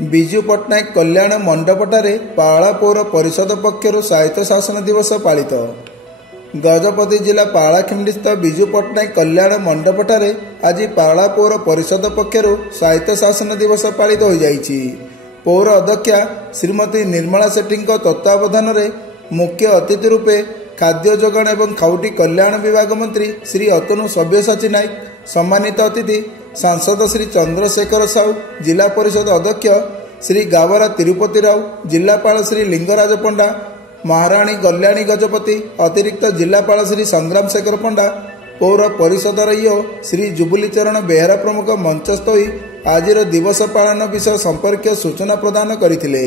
विजु पट्टनायक कल्याण मंडपटारे पाला पौर परिषद पक्षर स्वायत्त शासन दिवस पालित। गजपति जिला पालाखिंडी स्थित विजु पट्टनायक कल्याण मंडपटारे आज पाला पौर परिषद पक्षर स्वायत्त शासन दिवस पालित हो जाइछि। पौर अध्यक्षा श्रीमती निर्मला सेठी तत्वावधान में मुख्य अतिथि रूपे खाद्य जोगाण एवं खाउटी कल्याण विभाग मंत्री श्री अतनु सब्यसाची नायक, सम्मानित अतिथि सांसद श्री चंद्रशेखर साहू, जिला परिषद अध्यक्ष श्री गावरा तिरुपति राव, जिलापाल श्री लिंगराज पंडा, महाराणी कल्याणी गजपति, अतिरिक्त जिलापाल श्री संग्राम शेखर पंडा, पौर परिषद श्री जुबुली चरण बेहेरा प्रमुख मंचस्थ होई आज दिवस पालन विषय संपर्क सूचना प्रदान करथिले।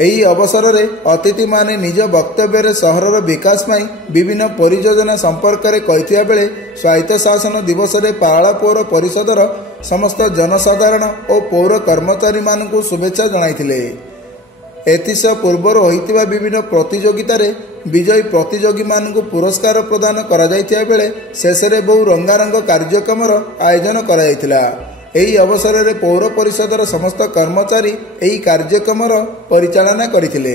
एही अवसर में अतिथि माने निज वक्तव्य सहरर विकास में विभिन्न परियोजना संपर्क में कहिथिया बेले स्वायत्त शासन दिवस में पाला पौर परिषदर समस्त जनसाधारण और पौर कर्मचारी मानकु शुभेच्छा जणाइथिले। एथिस पूर्वर होइतिबा विभिन्न प्रतियोगिता रे विजयी प्रतियोगी मानकु पुरस्कार प्रदान करा जाइथिया बेले शेषरे बहु रंगारंग कार्यक्रमर आयोजन करा जाइथिला। एही अवसर में पौर परिषदर समस्त कर्मचारी एही कार्यक्रमर परिचालना करथिले।